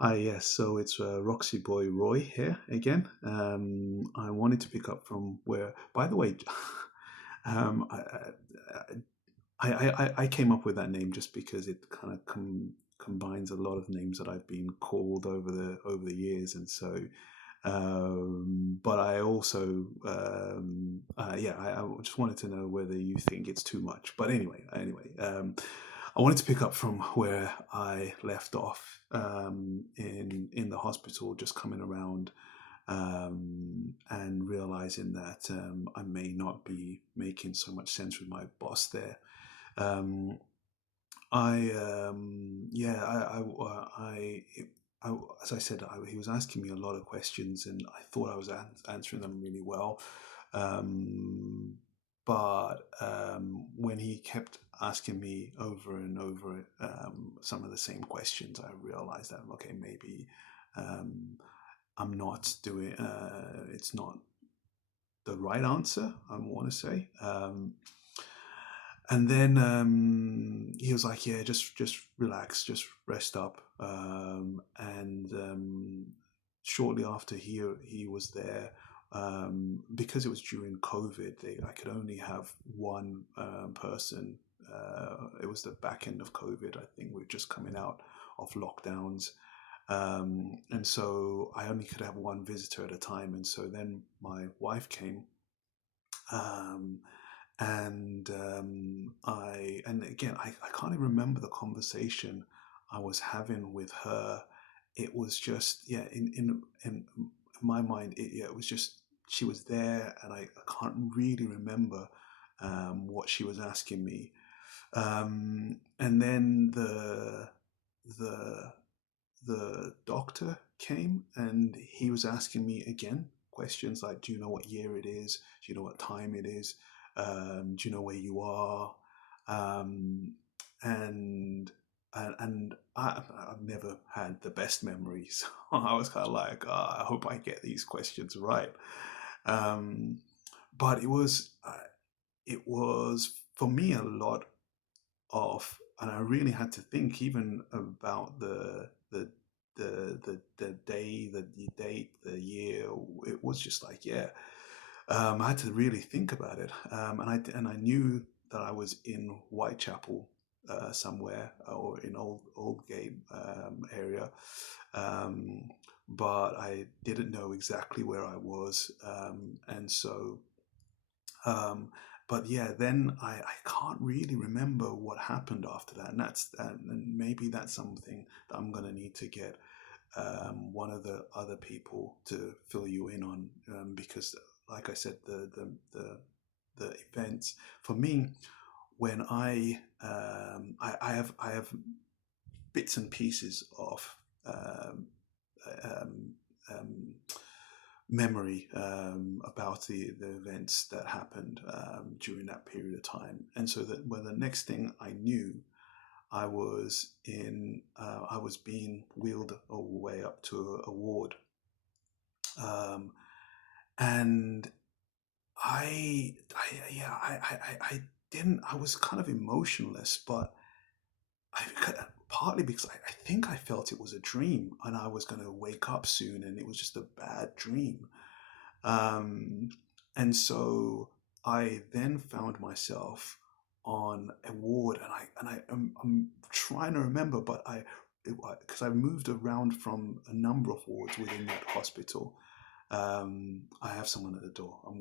Hi, yes. So it's Roxy Boy Roy here again. I wanted to pick up from where, by the way, um, I came up with that name just because it kind of combines a lot of names that I've been called over the years, and so. But I also, yeah, I just wanted to know whether you think it's too much. But anyway, I wanted to pick up from where I left off in the hospital, just coming around and realizing that I may not be making so much sense with my boss there. Um, yeah, I, as I said, he was asking me a lot of questions, and I thought I was answering them really well. Um, but when he kept asking me over and over some of the same questions, I realized that okay, maybe um, I'm not doing. It's not the right answer. I want to say. And then he was like, "Yeah, just relax, just rest up." And shortly after he was there, because it was during COVID, I could only have one person. It was the back end of COVID. I think we are just coming out of lockdowns, and so I only could have one visitor at a time. And so then my wife came. Um, and again, I can't even remember the conversation I was having with her. It was just, yeah, in my mind, yeah, it was just she was there, and I can't really remember what she was asking me. And then the the doctor came, and he was asking me again questions like, "Do you know what year it is? Do you know what time it is? Do you know where you are?" Um, and I've never had the best memories. I was kind of like, I hope I get these questions right. Um, but it was for me a lot of, and I really had to think even about the day, the date, the year. It was just like, yeah, I had to really think about it, and I knew that I was in Whitechapel somewhere, or in Oldgate area, um, but I didn't know exactly where I was, and so um, but yeah, then I can't really remember what happened after that, and maybe that's something that I'm gonna need to get one of the other people to fill you in on, because, like I said, the events for me, when I have bits and pieces of um, um, um, memory about the events that happened during that period of time. And so that when the next thing I knew, I was being wheeled away up to a ward, um, and yeah, I didn't. I was kind of emotionless, but I partly because I think I felt it was a dream, and I was going to wake up soon, and it was just a bad dream. Um, and so I then found myself on a ward, I'm trying to remember, but because I moved around from a number of wards within that hospital. I have someone at the door. I'm